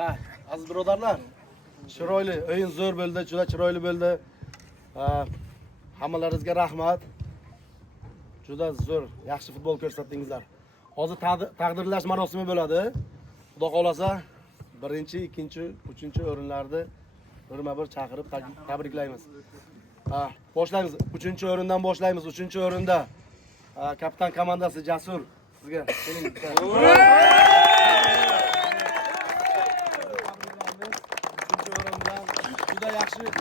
Ha, aziz birodarlar. Chiroyli o'yin zo'r bo'ldi, juda chiroyli bo'ldi. Hammalaringizga rahmat. Juda zo'r, yaxshi futbol ko'rsatdingizlar. Hozir taqdirlash marosimi bo'ladi. Xudo xolasa 1-chi, 2-chi, 3-chi o'rinlarni birma-bir chaqirib tabriklaymiz. Boshlaymiz. 3-chi o'rindan boshlaymiz. 3-chi o'rinda kapitan komandasi Jasur sizga keling. Juda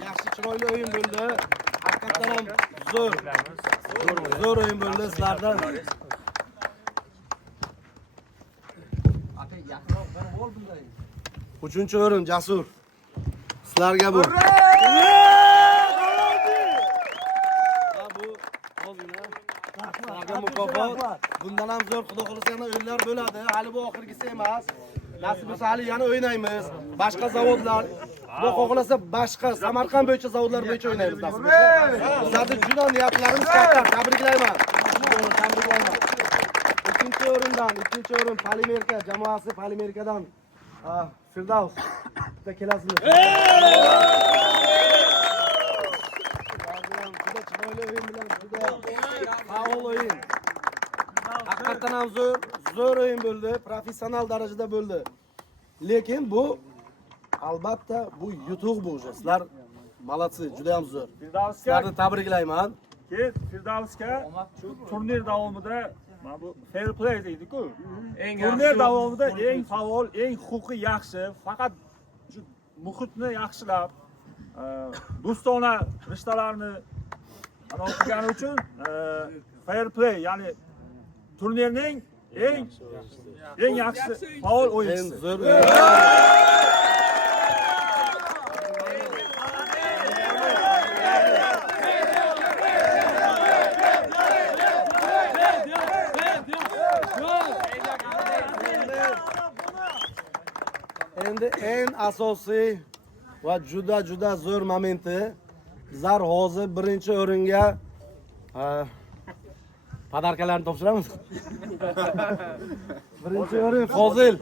yaxshi chiroyli o'yin bo'ldi. Haqiqatan ham zo'r o'yin bo'ldi sizlardan. Uchinchi o'rin Jasur. Sizlarga bu. Sizlarga mukofot. Bundan ham zo'r Xudo xolasa yana o'yinlar bo'ladi. Hali bu oxirgisi emas. Nasib bo'lsa hali yana o'ynaymiz. Boshqa zavodlar, Xudo xolasa boshqa Samarqand bo'yicha zavodlar bo'yicha o'ynaymiz. Sizlarga juda niyatlarimiz katta. Tabriklayman. Tabriklayman. Ikkinchi o'rin Polimerka jamoasi Polimerkadan Firdavs bitta kelasizmi? Juda chiroyli o'yin bilan juda faol o'yin. Haqiqatan ham zo'r o'yin bo'ldi, professional darajada bo'ldi. Lekin bu albatta bu yutuq bu o'sha. Sizlar malatsi, juda ham zo'r. Sizlarni tabriklayman. Firdavsga shu turnir davomida mana bu fair play deydi-ku. Turnir davomida eng faol, eng huquqi yaxshi, faqat shu muhitni yaxshilab, do'stona rishtalarni qilgani uchun fair play, ya'ni turnirning eng yaxshi faol o'yinchisi. Zo'r. Endi eng asosiy va juda zo'r momenti bizlar hozir birinchi o'ringa podarkalarni topshiramiz. Birinchi o'rin Fozil.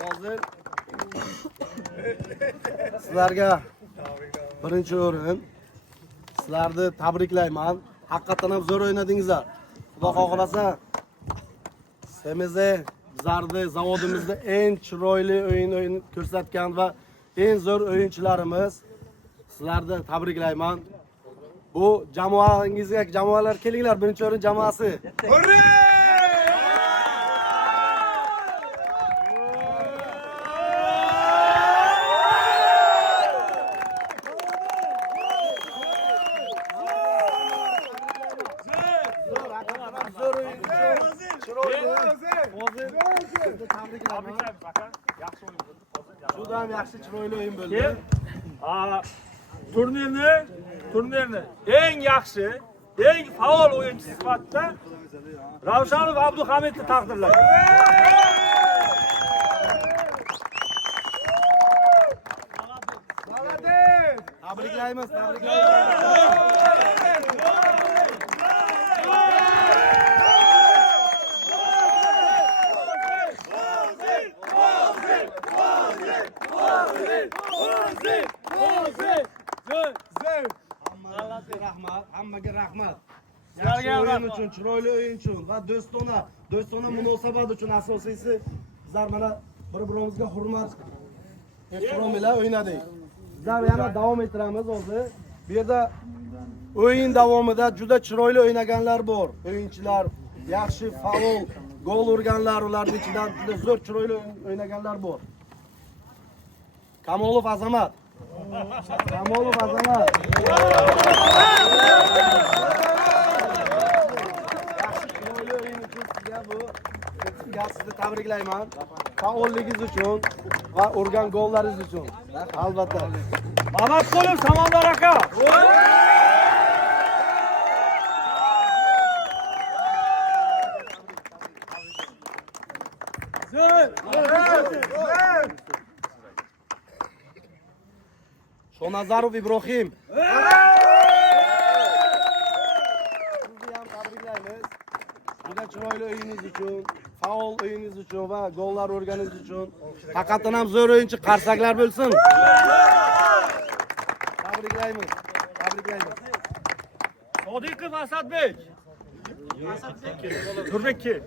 Fozil. Sizlarga birinchi o'rin. Sizlarni tabriklayman. Haqiqatan ham zo'r o'ynadingizlar. Xudo xolasa Semize bizlarni zavodimizda eng chiroyli o'yin ko'rsatgan va eng zo'r o'yinchilarimiz. Sizlarni tabriklayman. Bu jamoangizga jamoalar kelinglar, birinchi o'rin jamoasi. Juda ham yaxshi chiroyli o'yin bo'ldi. Turnirni eng yaxshi, eng faol o'yinchi sifatida Ravshanov Abduhamidni taqdirladi. Tabriklaymiz. Hammaga rahmat. Yaxshi o'yin uchun, chiroyli o'yin uchun va do'stona munosabat uchun asosiysi bizlar mana bir-birimizga hurmat, ehtirom bilan o'ynadik. Bizlar yana davom ettiramiz hozir. Bu yerda o'yin davomida juda chiroyli o'ynaganlar bor. O'yinchilar yaxshi, faol, gol urganlar, ularning ichidan juda zo'r chiroyli o'ynaganlar bor. Kamolov Azamat. Sizni tabriklayman. Faolligingiz uchun va urgan gollaringiz uchun. Albatta. Mamat Qo'lim Samandar aka. Shonazarov Ibrohim. Sizni ham tabriklaymiz. juda chiroyli o'yininiz uchun, faol o'yininiz uchun va gollar urganingiz uchun haqiqatan ham zo'r o'yinchi qarsaklar bo'lsin. Tabriklaymiz. Tabriklaymiz. Sodiqov Asadbek. Nurbek kel.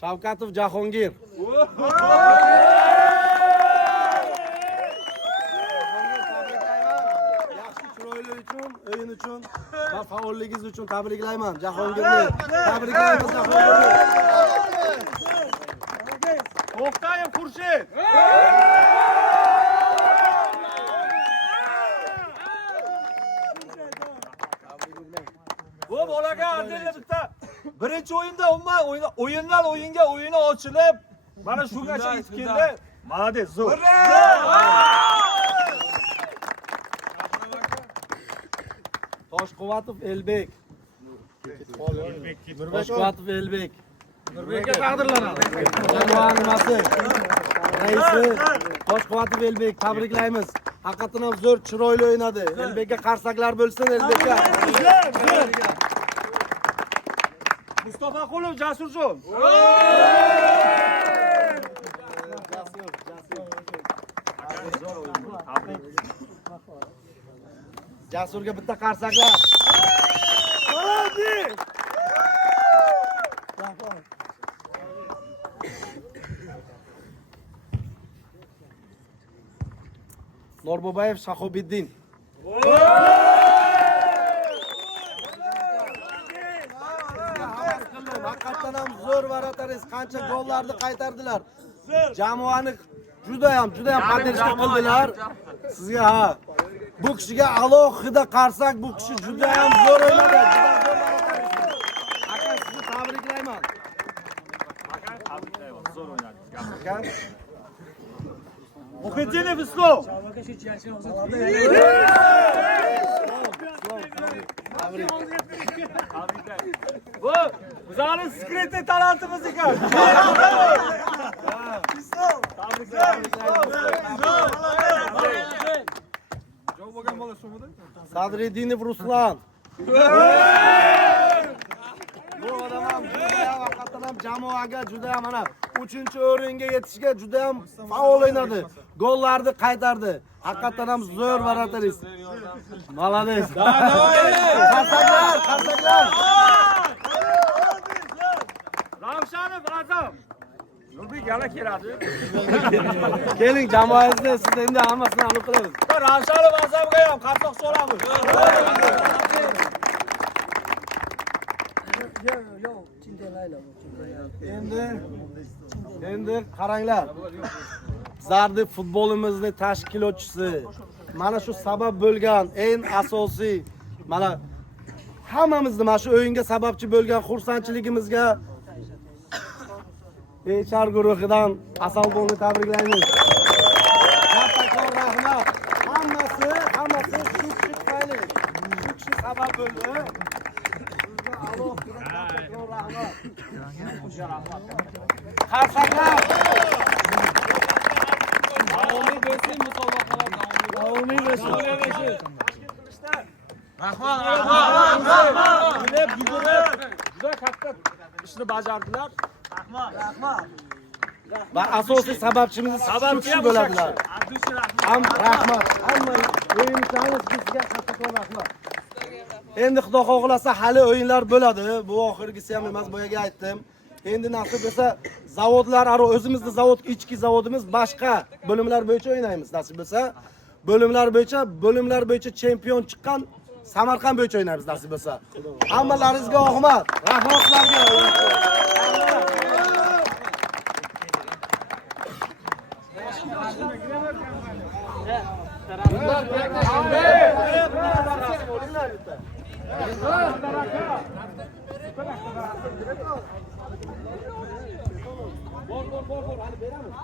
Shavkatov Jahongir. Yaxshi chiroyli uchun, o'yin uchun va faolligingiz uchun tabriklayman Jahongirni. Tabriklaymiz Jahongirni. To'xtayev Xurshid. Bu bolaga Adela bitta birinchi o'yinda umuman o'yindan o'yinga o'yini ochilib, mana shungacha yetib keldi. Молодец, zo'r. Toshquvvatov Elbek. Toshquvvatov Elbek. Nurbekka taqdirlanadi. Jamoa nimasi? Raisi Toshquvvatov Elbek, tabriklaymiz. Haqiqatan ham zo'r, chiroyli o'ynadi. Elbekka qarsaklar bo'lsin, Elbekka. Mustafa Qulov Jasurjon. Jasurga bitta qarsaklar. Norbobayev Shahobiddin. Haqiqatan ham zo'r varataringiz, qancha gollarni qaytardilar. Jamoani juda ham qadrishga qildilar. Sizga ha. Bu kishiga alohida qarsak, bu kishi juda ham zo'r o'ynadi. Juda zo'r varataringiz. Aka, sizni tabriklayman. Zo'r o'ynadingiz. Muhiddinov Islom. Bu bizani sekretli talantimiz ekan. Sadriddinov Ruslan. Bu odam ham haqiqatan ham jamoaga juda ham mana 3-o'ringa yetishga juda ham faol o'ynadi. Gollarni qaytardi. Haqiqatan ham zo'r varataringiz. Молодец. Qarsaklar. Ravshanov Azam. Nurbek yana keladi. Keling, jamoangizda siz endi hammasini hal qilamiz. Ravshanov Azamga ham qarsoq solamiz. Endi qaranglar. Bizlarning futbolimizni tashkilotchisi, mana shu sabab bo'lgan eng asosiy, mana hammamizni mana shu o'yinga sababchi bo'lgan xursandchiligimizga HR guruhidan Asalbonni tabriklaymiz. Kattakon rahmat. Hammasi shu kishi tufayli. Shu kishi sabab bo'ldi. Alohida kattakon rahmat. Qarsaklar. Davom etsin musobaqalar davom etsin. Rahmat. Bilib yugurib juda katta ishni bajardilar. Rahmat. Va asosiy sababchimiz shu kishi bo'ladilar. Ham rahmat. Hamma o'yinchilarimiz bizga qattiqroq rahmat. Endi Xudo xohlasa hali o'yinlar bo'ladi. Bu oxirgisi ham emas, boyaga aytdim. Endi nasib bo'lsa zavodlararo o'zimizning zavod, ichki zavodimiz boshqa bo'limlar bo'yicha o'ynaymiz. Nasib bo'lsa bo'limlar bo'yicha chempion chiqqan Samarqand bo'yicha o'ynaymiz nasib bo'lsa. Hammalaringizga rahmat. Rahmat sizlarga. Bor, hali beramiz.